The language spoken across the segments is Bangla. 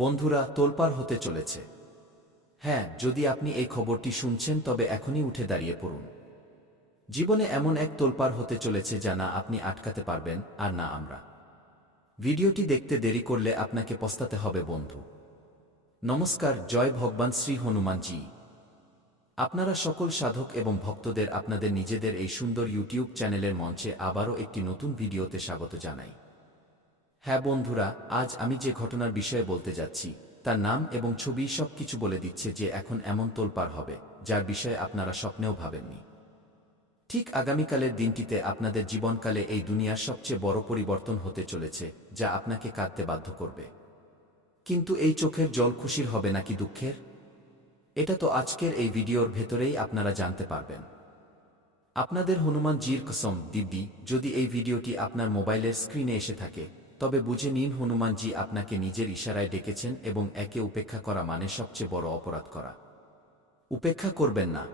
বন্ধুরা, তোলপাড় হতে চলেছে। হ্যাঁ, যদি আপনি এই খবরটি শুনছেন তবে এখনই উঠে দাঁড়িয়ে পড়ুন। জীবনে এমন এক তোলপাড় হতে চলেছে যা না আপনি আটকাতে পারবেন আর না আমরা। ভিডিওটি দেখতে দেরি করলে আপনাকে পস্তাতে হবে বন্ধু। নমস্কার, জয় ভগবান শ্রী হনুমানজি। আপনারা সকল সাধক এবং ভক্তদের আপনাদের নিজেদের এই সুন্দর ইউটিউব চ্যানেলের মঞ্চে আবারও একটি নতুন ভিডিওতে স্বাগত জানাই। হ্যাঁ বন্ধুরা, আজ আমি যে ঘটনার বিষয়ে বলতে যাচ্ছি তার নাম এবং ছবি সবকিছু বলে দিচ্ছে যে এখন এমন তোলপাড় হবে যার বিষয়ে আপনারা স্বপ্নেও ভাবেননি। ঠিক আগামীকালের দিনটিতে আপনাদের জীবনকালে এই দুনিয়ার সবচেয়ে বড় পরিবর্তন হতে চলেছে যা আপনাকে কাঁদতে বাধ্য করবে। কিন্তু এই চোখের জল খুশির হবে নাকি দুঃখের, এটা তো আজকের এই ভিডিওর ভেতরেই আপনারা জানতে পারবেন। আপনাদের হনুমানজির কসম দিব্যি, যদি এই ভিডিওটি আপনার মোবাইলের স্ক্রিনে এসে থাকে তবে বুঝে নিন হনুমানজি আপনাকে নিজের ইশারায় ডেকেছেন এবং একে উপেক্ষা করা মানে সবচেয়ে বড় অপরাধ করা। উপেক্ষা করবেন না।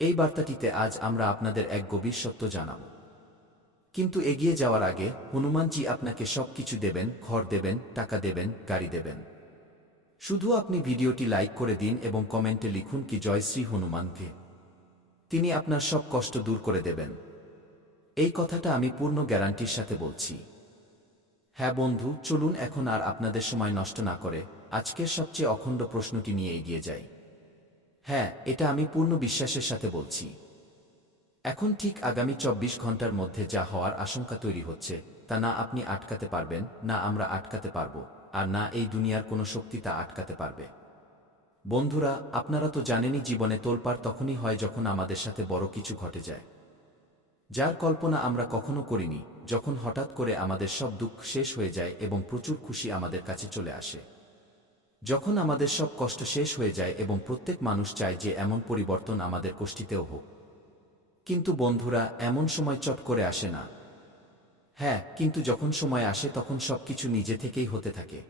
এই বার্তাটিতে আজ আমরা আপনাদের এক গভীর সত্য জানাব। কিন্তু এগিয়ে যাওয়ার আগে হনুমানজি আপনাকে সব কিছু দেবেন, ঘর দেবেন, টাকা দেবেন, গাড়ি দেবেন। শুধু আপনি ভিডিওটি লাইক করে দিন এবং কমেন্টে লিখুন কি জয় শ্রী হনুমানকে। তিনি আপনার সব কষ্ট দূর করে দেবেন। এই কথাটা আমি পূর্ণ গ্যারান্টির সাথে বলছি। হ্যাঁ বন্ধু, চলুন এখন আর আপনাদের সময় নষ্ট না করে আজকের সবচেয়ে অখণ্ড প্রশ্নটি নিয়ে এগিয়ে যাই। হ্যাঁ, এটা আমি পূর্ণ বিশ্বাসের সাথে বলছি। এখন ঠিক আগামী ২৪ ঘন্টার মধ্যে যা হওয়ার আশঙ্কা তৈরি হচ্ছে তা না আপনি আটকাতে পারবেন, না আমরা আটকাতে পারব, আর না এই দুনিয়ার কোনো শক্তি তা আটকাতে পারবে। বন্ধুরা, আপনারা তো জানেনই জীবনে তোলপাড় তখনই হয় যখন আমাদের সাথে বড় কিছু ঘটে যায়, যার কল্পনা আমরা কখনো করিনি। যখন হঠাৎ করে আমাদের সব দুঃখ শেষ হয়ে যায় এবং প্রচুর খুশি আমাদের কাছে চলে আসে। যখন আমাদের সব কষ্ট শেষ হয়ে যায় এবং প্রত্যেক মানুষ চায় যে এমন পরিবর্তন আমাদের কোষ্ঠীতেও হোক। কিন্তু বন্ধুরা, এমন সময় চট করে আসে না। হ্যাঁ, কিন্তু যখন সময় আসে তখন সবকিছু নিজে থেকেই হতে থাকে।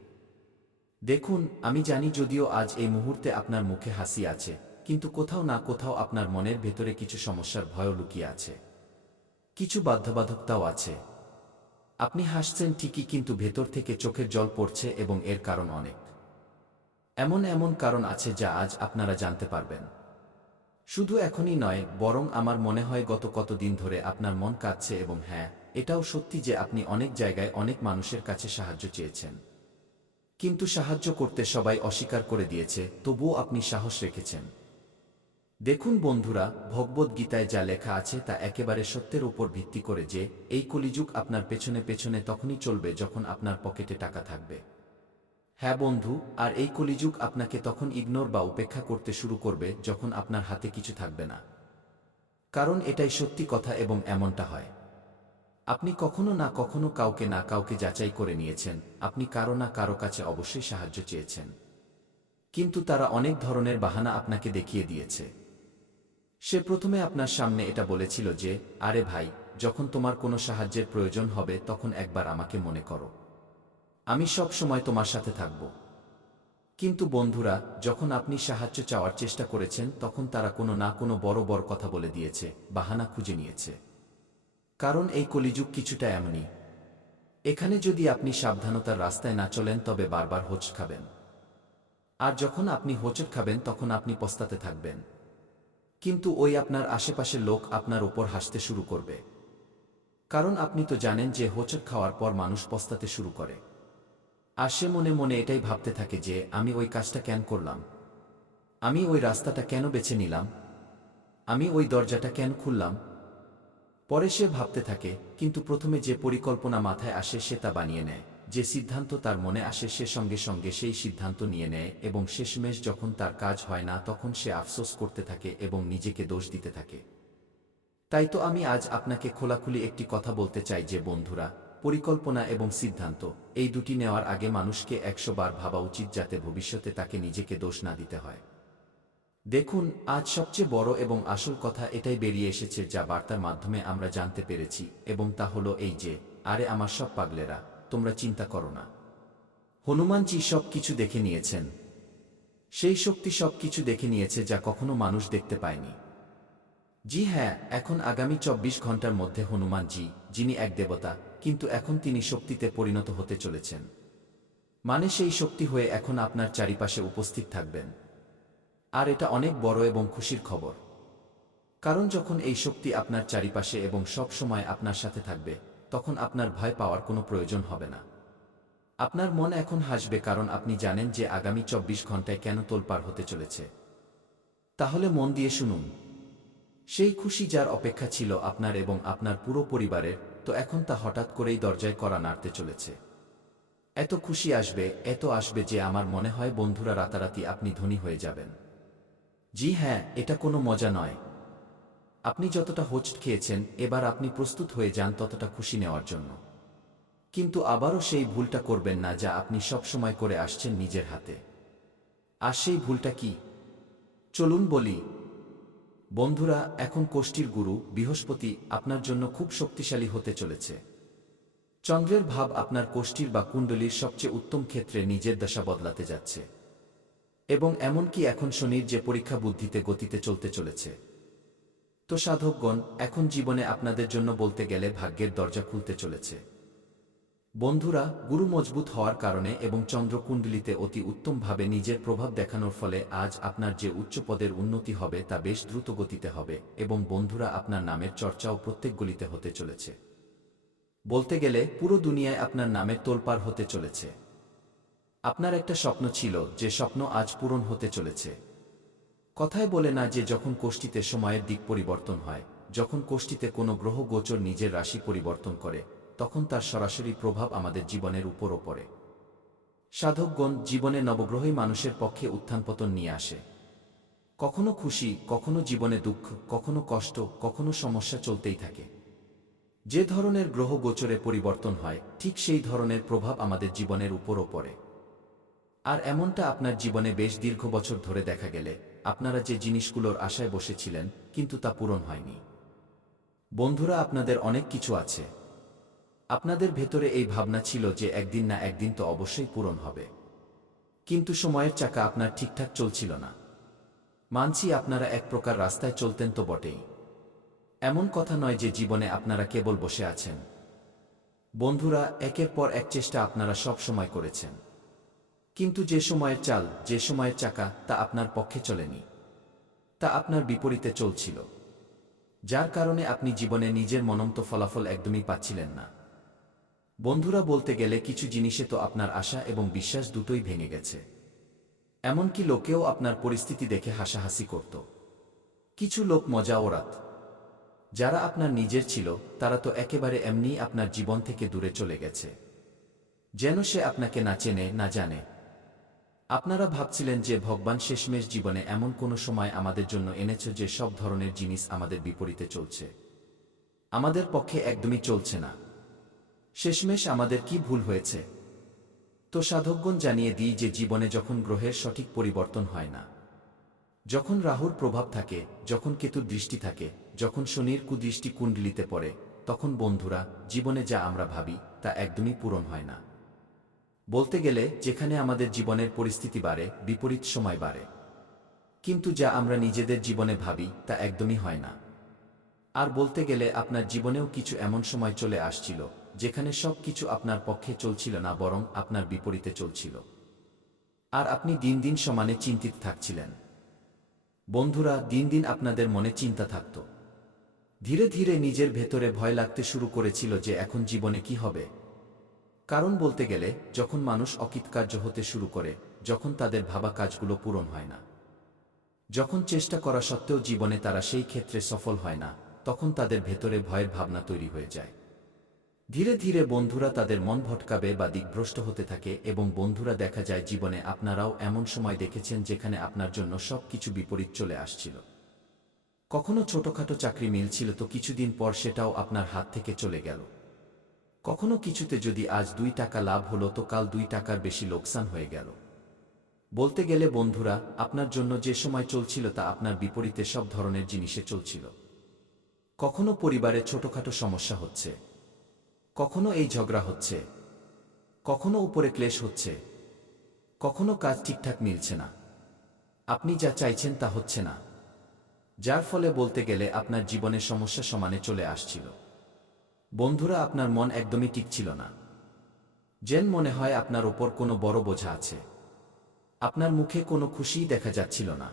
দেখুন, আমি জানি যদিও আজ এই মুহূর্তে আপনার মুখে হাসি আছে, কিন্তু কোথাও না কোথাও আপনার মনের ভেতরে কিছু সমস্যার ভয়ও লুকিয়ে আছে। কিছু বাধ্যবাধকতাও আছে। আপনি হাসছেন ঠিকই, কিন্তু ভেতর থেকে চোখের জল পড়ছে এবং এর কারণ অনেক। এমন এমন কারণ আছে যা আজ আপনারা জানতে পারবেন। শুধু এখনই নয়, বরং আমার মনে হয় গত কতদিন ধরে আপনার মন কাঁদছে। এবং হ্যাঁ, এটাও সত্যি যে আপনি অনেক জায়গায় অনেক মানুষের কাছে সাহায্য চেয়েছেন, কিন্তু সাহায্য করতে সবাই অস্বীকার করে দিয়েছে, তবুও আপনি সাহস রেখেছেন। দেখুন বন্ধুরা, ভগবদ্গীতায় যা লেখা আছে তা একেবারে সত্যের উপর ভিত্তি করে যে এই কলিযুগ আপনার পেছনে পেছনে তখনই চলবে যখন আপনার পকেটে টাকা থাকবে। হ্যাঁ বন্ধু, আর এই কলিযুগ আপনাকে তখন ইগনোর বা উপেক্ষা করতে শুরু করবে যখন আপনার হাতে কিছু থাকবে না। কারণ এটাই সত্যি কথা এবং এমনটা হয়। আপনি কখনো না কখনো কাউকে না কাউকে যাচাই করে নিয়েছেন, আপনি কারো না কারো কাছে অবশ্যই সাহায্য চেয়েছেন, কিন্তু তারা অনেক ধরনের বাহানা আপনাকে দেখিয়ে দিয়েছে। সে প্রথমে আপনার সামনে এটা বলেছিল যে, আরে ভাই, যখন তোমার কোনো সাহায্যের প্রয়োজন হবে তখন একবার আমাকে মনে করো, আমি সব সময় তোমার সাথে থাকব। কিন্তু বন্ধুরা, যখন আপনি সাহায্য চাওয়ার চেষ্টা করেছেন তখন তারা কোনো না কোনো বড় বড় কথা বলে দিয়েছে, বাহানা খুঁজে নিয়েছে। কারণ এই কলিযুগ কিছুটা এমনই। এখানে যদি আপনি সাবধানতার রাস্তায় না চলেন তবে বারবার হোঁচট খাবেন। আর যখন আপনি হোঁচট খাবেন তখন আপনি পস্তাতে থাকবেন। কিন্তু ওই আপনার আশেপাশের লোক আপনার ওপর হাসতে শুরু করবে। কারণ আপনি তো জানেন যে হোঁচট খাওয়ার পর মানুষ পস্তাতে শুরু করে। আর সে মনে মনে এটাই ভাবতে থাকে যে আমি ওই কাজটা কেন করলাম, আমি ওই রাস্তাটা কেন বেছে নিলাম, আমি ওই দরজাটা কেন খুললাম। পরে সে ভাবতে থাকে, কিন্তু প্রথমে যে পরিকল্পনা মাথায় আসে সে তা বানিয়ে নেয়, যে সিদ্ধান্ত তার মনে আসে সে সঙ্গে সঙ্গে সেই সিদ্ধান্ত নিয়ে নেয় এবং শেষমেশ যখন তার কাজ হয় না তখন সে আফসোস করতে থাকে এবং নিজেকে দোষ দিতে থাকে। তাই তো আমি আজ আপনাকে খোলাখুলি একটি কথা বলতে চাই যে বন্ধুরা, পরিকল্পনা এবং সিদ্ধান্ত এই দুটি নেওয়ার আগে মানুষকে ১০০ বার ভাবা উচিত যাতে ভবিষ্যতে তাকে নিজেকে দোষ না দিতে হয়। দেখুন, আজ সবচেয়ে বড় এবং আসল কথা এটাই বেরিয়ে এসেছে যা বার্তার মাধ্যমে আমরা জানতে পেরেছি, এবং তা হলো এই যে, আরে আমার সব পাগলেরা, তোমরা চিন্তা করো না। হনুমানজি সব কিছু দেখে নিয়েছেন। সেই শক্তি সব কিছু দেখে নিয়েছে যা কখনো মানুষ দেখতে পায়নি। জি হ্যাঁ, এখন আগামী ২৪ ঘন্টার মধ্যে হনুমানজি, যিনি এক দেবতা, কিন্তু এখন তিনি শক্তিতে পরিণত হতে চলেছেন। মানে সেই শক্তি হয়ে এখন আপনার চারিপাশে উপস্থিত থাকবেন। আর এটা অনেক বড় এবং খুশির খবর। কারণ যখন এই শক্তি আপনার চারিপাশে এবং সব সময় আপনার সাথে থাকবে, তখন আপনার ভয় পাওয়ার কোনো প্রয়োজন হবে না। আপনার মন এখন হাসবে, কারণ আপনি জানেন যে আগামী ২৪ ঘন্টায় কেন তোলপাড় হতে চলেছে। তাহলে মন দিয়ে শুনুন। সেই খুশি যার অপেক্ষা ছিল আপনার এবং আপনার পুরো পরিবারের, তো এখন তা হঠাৎ করেই দরজায় কড়া নাড়তে চলেছে। এত খুশি আসবে, এত আসবে যে আমার মনে হয় বন্ধুরা রাতারাতি আপনি ধনী হয়ে যাবেন। জি হ্যাঁ, এটা কোনো মজা নয়। আপনি যতটা হোঁচট খেয়েছেন, এবার আপনি প্রস্তুত হয়ে যান ততটা খুশি নেওয়ার জন্য। কিন্তু আবারও সেই ভুলটা করবেন না যা আপনি সবসময় করে আসছেন নিজের হাতে। আর সেই ভুলটা কি? চলুন বলি। বন্ধুরা, এখন কোষ্ঠীর গুরু বৃহস্পতি আপনার জন্য খুব শক্তিশালী হতে চলেছে। চন্দ্রের ভাব আপনার কোষ্ঠীর বা কুণ্ডলীর সবচেয়ে উত্তম ক্ষেত্রে নিজের দশা বদলাতে যাচ্ছে। এবং এমনকি এখন শনির যে পরীক্ষা বুদ্ধিতে গতিতে চলতে চলেছে। তো সাধকগণ, এখন জীবনে আপনাদের জন্য বলতে গেলে ভাগ্যের দরজা খুলতে চলেছে। বন্ধুরা, গুরু মজবুত হওয়ার কারণে এবং চন্দ্র কুণ্ডলিতে অতি উত্তমভাবে নিজের প্রভাব দেখানোর ফলে আজ আপনার যে উচ্চ পদের উন্নতি হবে তা বেশ দ্রুত গতিতে হবে, এবং বন্ধুরা আপনার নামের চর্চাও প্রত্যেক গলিতে হতে চলেছে। বলতে গেলে পুরো দুনিয়ায় আপনার নামের তোলপাড় হতে চলেছে। আপনার একটা স্বপ্ন ছিল, যে স্বপ্ন আজ পূরণ হতে চলেছে। কথায় বলে না যে যখন কোষ্ঠীতে সময়ের দিক পরিবর্তন হয়, যখন কোষ্ঠীতে কোনো গ্রহ গোচর নিজের রাশি পরিবর্তন করে, তখন তার সরাসরি প্রভাব আমাদের জীবনের উপরও পড়ে। সাধকগণ, জীবনে নবগ্রহই মানুষের পক্ষে উত্থানপতন নিয়ে আসে। কখনো খুশি, কখনো জীবনে দুঃখ, কখনো কষ্ট, কখনো সমস্যা চলতেই থাকে। যে ধরনের গ্রহ গোচরে পরিবর্তন হয়, ঠিক সেই ধরনের প্রভাব আমাদের জীবনের উপরও পড়ে। আর এমনটা আপনার জীবনে বেশ দীর্ঘ বছর ধরে দেখা গেলে, আপনারা যে জিনিসগুলোর আশায় বসেছিলেন, কিন্তু তা পূরণ হয়নি। বন্ধুরা, আপনাদের অনেক কিছু আছে। আপনাদের ভেতরে এই ভাবনা ছিল যে একদিন না একদিন তো অবশ্যই পূরণ হবে। কিন্তু সময়ের চাকা আপনার ঠিকঠাক চলছিল না। মানছি আপনারা এক প্রকার রাস্তায় চলতেন তো বটেই। এমন কথা নয় যে জীবনে আপনারা কেবল বসে আছেন। বন্ধুরা, একের পর এক চেষ্টা আপনারা সব সময় করেছেন। কিন্তু যে সময়ের চাল, যে সময়ের চাকা, তা আপনার পক্ষে চলেনি। তা আপনার বিপরীতে চলছিল। যার কারণে আপনি জীবনে নিজের মনমতো ফলাফল একদমই পাচ্ছিলেন না। বন্ধুরা, বলতে গেলে কিছু জিনিসে তো আপনার আশা এবং বিশ্বাস দুটোই ভেঙে গেছে। এমনকি লোকেও আপনার পরিস্থিতি দেখে হাসাহাসি করত। কিছু লোক মজা ওড়াত। যারা আপনার নিজের ছিল, তারা তো একেবারে এমনিই আপনার জীবন থেকে দূরে চলে গেছে। যেন সে আপনাকে না চেনে, না জানে। আপনারা ভাবছিলেন যে ভগবান শেষমেশ জীবনে এমন কোনো সময় আমাদের জন্য এনেছে যে সব ধরনের জিনিস আমাদের বিপরীতে চলছে। আমাদের পক্ষে একদমই চলছে না। শেষমেশ আমাদের কি ভুল হয়েছে? তো সাধকগণ, জানিয়ে দিই যে জীবনে যখন গ্রহের সঠিক পরিবর্তন হয় না, যখন রাহুর প্রভাব থাকে, যখন কেতুর দৃষ্টি থাকে, যখন শনির কুদৃষ্টি কুণ্ডলিতে পড়ে, তখন বন্ধুরা, জীবনে যা আমরা ভাবি তা একদমই পূরণ হয় না। বলতে গেলে যেখানে আমাদের জীবনের পরিস্থিতি বাড়ে, বিপরীত সময় বাড়ে। কিন্তু যা আমরা নিজেদের জীবনে ভাবি তা একদমই হয় না। আর বলতে গেলে আপনার জীবনেও কিছু এমন সময় চলে আসছিল, যেখানে সব কিছু আপনার পক্ষে চলছিল না, বরং আপনার বিপরীতে চলছিল। আর আপনি দিন দিন সমানে চিন্তিত থাকছিলেন। বন্ধুরা, দিন দিন আপনাদের মনে চিন্তা থাকত। ধীরে ধীরে নিজের ভেতরে ভয় লাগতে শুরু করেছিল যে এখন জীবনে কি হবে। কারণ বলতে গেলে, যখন মানুষ অকৃতকার্য হতে শুরু করে, যখন তাদের ভাবা কাজগুলো পূরণ হয় না, যখন চেষ্টা করা সত্ত্বেও জীবনে তারা সেই ক্ষেত্রে সফল হয় না, তখন তাদের ভেতরে ভয়ের ভাবনা তৈরি হয়ে যায়। ধীরে ধীরে বন্ধুরা তাদের মন ভটকাবে বা দিকভ্রষ্ট হতে থাকে, এবং বন্ধুরা, দেখা যায় জীবনে আপনারাও এমন সময় দেখেছেন যেখানে আপনার জন্য সব কিছু বিপরীত চলে আসছিল। কখনো ছোটখাটো চাকরি মিলছিল, তো কিছুদিন পর সেটাও আপনার হাত থেকে চলে গেল। কখনো কিছুতে যদি আজ 2 টাকা লাভ হলো, তো কাল 2 টাকার বেশি লোকসান হয়ে গেল। বলতে গেলে বন্ধুরা, আপনার জন্য যে সময় চলছিল তা আপনার বিপরীতে সব ধরনের জিনিসে চলছিল। কখনো পরিবারে ছোটখাটো সমস্যা হচ্ছে, কখনো এই ঝগড়া হচ্ছে, কখনো উপরে ক্লেশ হচ্ছে, কখনো কাজ ঠিকঠাক মিলছে না। আপনি যা চাইছেন তা হচ্ছে না। যার ফলে বলতে গেলে আপনার জীবনে সমস্যা সমানে চলে আসছিল। বন্ধুরা, আপনার মন একদমই টিকছিল না। যেন মনে হয় আপনার ওপর কোনো বড় বোঝা আছে। আপনার মুখে কোনো খুশিই দেখা যাচ্ছিল না।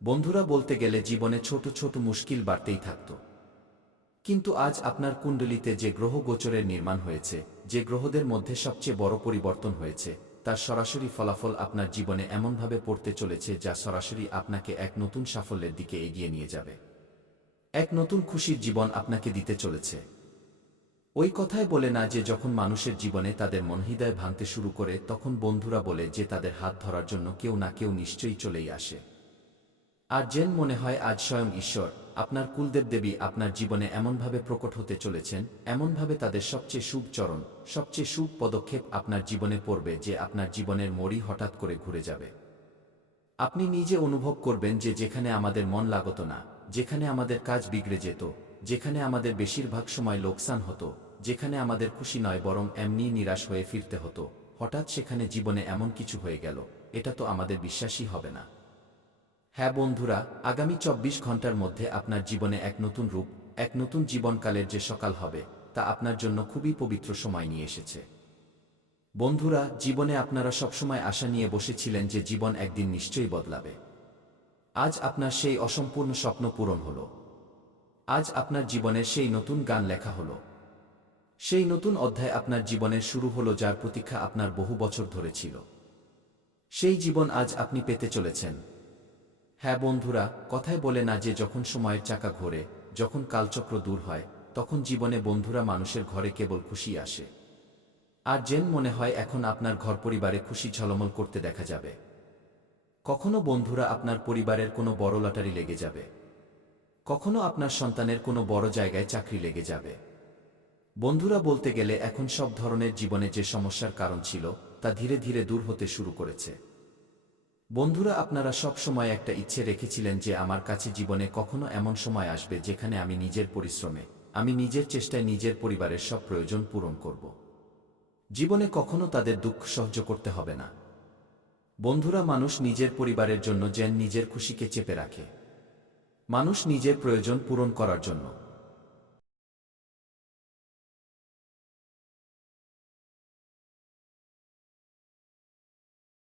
বন্ধুরা বলতে গেলে জীবনে ছোট ছোট মুশকিল বাড়তেই থাকত। কিন্তু আজ আপনার কুণ্ডলিতে যে গ্রহ গোচরের নির্মাণ হয়েছে, যে গ্রহদের মধ্যে সবচেয়ে বড় পরিবর্তন হয়েছে, তার সরাসরি ফলাফল আপনার জীবনে এমনভাবে পড়তে চলেছে যা সরাসরি আপনাকে এক নতুন সাফল্যের দিকে এগিয়ে নিয়ে যাবে। এক নতুন খুশির জীবন আপনাকে দিতে চলেছে। ওই কথায় বলে না যে যখন মানুষের জীবনে তাদের মনহৃদয় ভাঙতে শুরু করে তখন বন্ধুরা বলে যে তাদের হাত ধরার জন্য কেউ না কেউ নিশ্চয়ই চলেই আসে। আর যেন মনে হয় আজ স্বয়ং ঈশ্বর, আপনার কুলদেব দেবী আপনার জীবনে এমনভাবে প্রকট হতে চলেছেন, এমনভাবে তাদের সবচেয়ে শুভ চরণ, সবচেয়ে শুভ পদক্ষেপ আপনার জীবনে পড়বে যে আপনার জীবনের মোড়ই হঠাৎ করে ঘুরে যাবে। আপনি নিজে অনুভব করবেন যে যেখানে আমাদের মন লাগত না, যেখানে আমাদের কাজ বিগড়ে যেত, যেখানে আমাদের বেশিরভাগ সময় লোকসান হতো, যেখানে আমাদের খুশি নয় বরং এমনি নিরাশ হয়ে ফিরতে হতো, হঠাৎ সেখানে জীবনে এমন কিছু হয়ে গেল, এটা তো আমাদের বিশ্বাসই হবে না। হ্যাঁ বন্ধুরা, আগামী ২৪ ঘন্টার মধ্যে আপনার জীবনে এক নতুন রূপ, এক নতুন জীবনকালের যে সকাল হবে, তা আপনার জন্য খুবই পবিত্র সময় নিয়ে এসেছে। বন্ধুরা, জীবনে আপনারা সবসময় আশা নিয়ে বসেছিলেন যে জীবন একদিন নিশ্চয়ই বদলাবে। আজ আপনার সেই অসম্পূর্ণ স্বপ্ন পূরণ হল। আজ আপনার জীবনের সেই নতুন গান লেখা হল। সেই নতুন অধ্যায় আপনার জীবনের শুরু হলো যার প্রতীক্ষা আপনার বহু বছর ধরে ছিল। সেই জীবন আজ আপনি পেতে চলেছেন। হ্যাঁ বন্ধুরা, কথায় বলে না যে যখন সময়ের চাকা ঘোরে, যখন কালচক্র দূর হয়, তখন জীবনে বন্ধুরা মানুষের ঘরে কেবল খুশি আসে। আর যেন মনে হয় এখন আপনার ঘর পরিবারে খুশি ঝলমল করতে দেখা যাবে। কখনো বন্ধুরা আপনার পরিবারের কোনো বড় লটারি লেগে যাবে, কখনো আপনার সন্তানের কোনো বড় জায়গায় চাকরি লেগে যাবে। বন্ধুরা বলতে গেলে এখন সব ধরনের জীবনে যে সমস্যার কারণ ছিল তা ধীরে ধীরে দূর হতে শুরু করেছে। বন্ধুরা, আপনারা সব সময় একটা ইচ্ছে রেখেছিলেন যে আমার কাছে জীবনে কখনো এমন সময় আসবে যেখানে আমি নিজের পরিশ্রমে, আমি নিজের চেষ্টায় নিজের পরিবারের সব প্রয়োজন পূরণ করব। জীবনে কখনো তাদের দুঃখ সহ্য করতে হবে না। বন্ধুরা, মানুষ নিজের পরিবারের জন্য যেন নিজের খুশিকে চেপে রাখে। মানুষ নিজের প্রয়োজন পূরণ করার জন্য